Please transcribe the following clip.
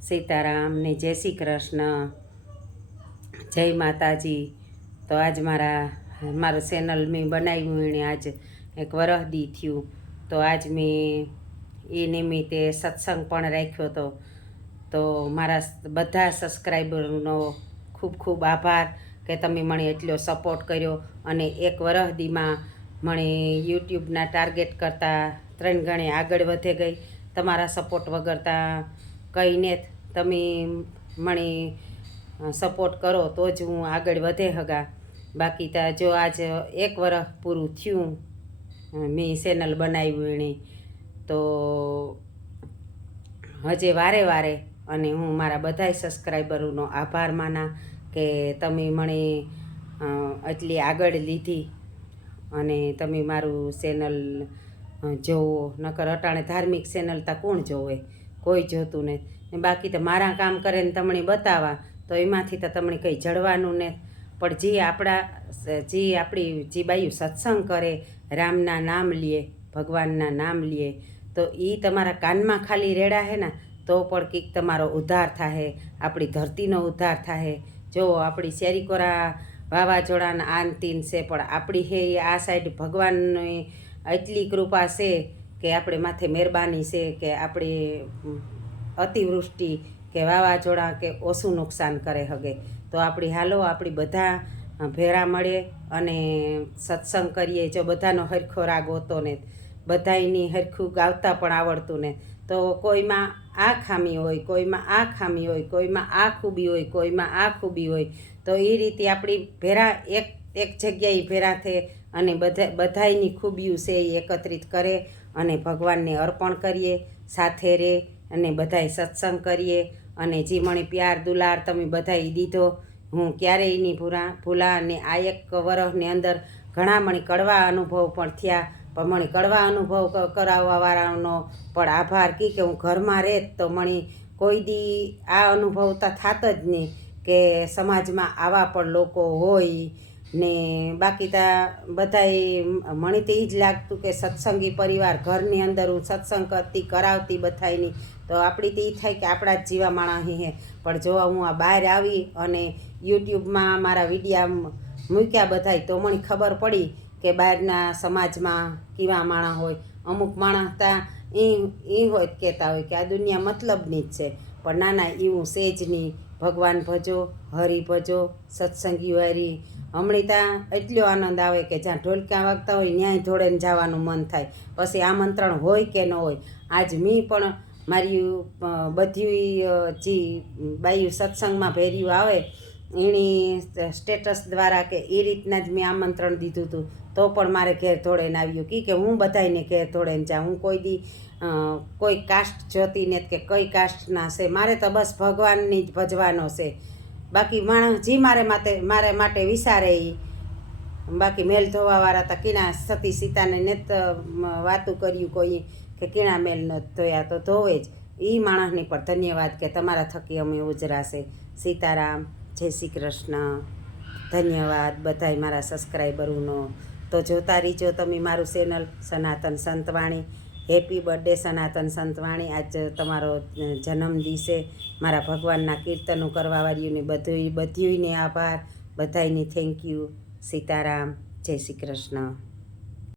સીતારામ ને જય શ્રી કૃષ્ણ, જય માતાજી। તો આજ મારું ચેનલ મેં બનાવ્યું એને આજ એક વરહ દી થયું। તો આજ મેં એ નિમિત્તે સત્સંગ પણ રાખ્યો હતો। તો મારા બધા સબસ્ક્રાઈબરનો ખૂબ ખૂબ આભાર કે તમે મને એટલો સપોર્ટ કર્યો અને એક વરહ દીમાં મને યુટ્યુબના ટાર્ગેટ કરતાં 3 ગણી આગળ વધે ગઈ। તમારા સપોર્ટ વગરતા કહીને તમે મને સપોર્ટ કરો તો જ હું આગળ વધે હગા। બાકી તો જો આજ એક વરસ પૂરું થયું મેં ચેનલ બનાવ્યું એણે, તો હજે વારે વારે અને હું મારા બધાય સબસ્ક્રાઈબરોનો આભાર માના કે તમે મને એટલી આગળ લીધી અને તમે મારું ચેનલ જોવો। નકર અટાણે ધાર્મિક ચેનલ તા કોણ જોવે, કોઈ જોતું નહીં। ને બાકી તો મારા કામ કરે ને તમને બતાવવા તો એમાંથી તો તમને કંઈ જડવાનું ને। પણ જે આપણી બાયું સત્સંગ કરે, રામના નામ લે, ભગવાનના નામ લે, તો એ તમારા કાનમાં ખાલી રેડા હે ને તો પણ કંઈક તમારો ઉદ્ધાર થાય, આપણી ધરતીનો ઉદ્ધાર થાય। જો આપણી શેરીકોરા વાવાઝોડાના આનતીન છે, પણ આપણી હે આ સાઈડ ભગવાનની એટલી કૃપા છે કે આપણે માથે મહેરબાની છે કે આપણે અતિવૃષ્ટિ કે વાવાઝોડા કે ઓછું નુકસાન કરે હગે। તો આપણી હાલો આપણી બધા ભેરા મળે અને સત્સંગ કરીએ। જો બધાનો હરખો રાગ હોતો ને, બધાયની હરખું ગાવતા પણ આવડતું ને, તો કોઈમાં આ ખામી હોય, કોઈમાં આ ખામી હોય, કોઈમાં આ ખૂબી હોય, કોઈમાં આ ખૂબી હોય, તો એ રીતે આપણી ભેરા એક જગ્યાએ ભેરા થઈ અને બધાયની ખૂબીઓ છે એ એકત્રિત કરે અને ભગવાનને અર્પણ કરીએ, સાથે રહે અને બધાય સત્સંગ કરીએ। અને જે મને પ્યાર દુલાર તમે બધાય દીધો હું ક્યારેય નહીં ભૂલા। અને આ એક વરસની અંદર ઘણા મને કડવા અનુભવ પણ થયા, પણ મને કડવા અનુભવ કરાવવાવાળાનો પણ આભાર કે હું ઘરમાં રહેત તો મને કોઈ દી આ અનુભવ તો થાત જ નહીં કે સમાજમાં આવા પણ લોકો હોય ને। બાકી તો બધાય મને તો એ જ લાગતું કે સત્સંગી પરિવાર ઘરની અંદર હું સત્સંગ કરતી કરાવતી બધાયની, તો આપણી તો એ થાય કે આપણા જ જીવા માણસ હે। પણ જો હું આ બહાર આવી અને યુટ્યુબમાં મારા વિડીયા મૂક્યા બધાય, તો મને ખબર પડી કે બહારના સમાજમાં કેવા માણસ હોય। અમુક માણસ ત્યાં એ હોય કહેતા હોય કે આ દુનિયા મતલબની જ છે, પણ ના એવું છે જ નહીં। ભગવાન ભજો, હરિ ભજો, સત્સંગીઓ હરી। હમણાં ત્યાં એટલો આનંદ આવે કે જ્યાં ઢોલકા વાગતા હોય ન્યાય ધોળે જવાનું મન થાય, પછી આમંત્રણ હોય કે ન હોય। આજ મેં પણ મારી બધી જે બાયું સત્સંગમાં ભેર્યું આવે એની સ્ટેટસ દ્વારા કે એ રીતના જ મેં આમંત્રણ દીધું હતું, તો પણ મારે ઘેર ધોળેને આવ્યું કે હું બધાયને ઘેર ધોળેને જાઉં। હું કોઈ દી કોઈ કાસ્ટ જોતી ને કે કઈ કાસ્ટના છે, મારે તો બસ ભગવાનની જ ભજવાનો છે। બાકી માણસ જે મારે માટે વિચારે એ, બાકી મેલ ધોવાવાળા તો કીણા સતી સીતાને નેત વાતું કર્યું કોઈ કે કીણા મેલ ન ધોયા તો ધોવે જ। એ માણસની પણ ધન્યવાદ કે તમારા થકી અમે ઉજરાશે। સીતારામ, જય શ્રી કૃષ્ણ, ધન્યવાદ બધાય મારા સબસ્ક્રાઈબરોનો। તો જોતા રહીજો તમે મારું ચેનલ સનાતન સંતવાણી। હેપી બર્થડે સનાતન સંતવાણી, આજ તમારો જન્મદિવસ છે। મારા ભગવાનના કીર્તનો કરવાવાળીઓને બધુંયને આભાર, બધાયને થેન્ક યુ। સીતારામ, જય શ્રી કૃષ્ણ।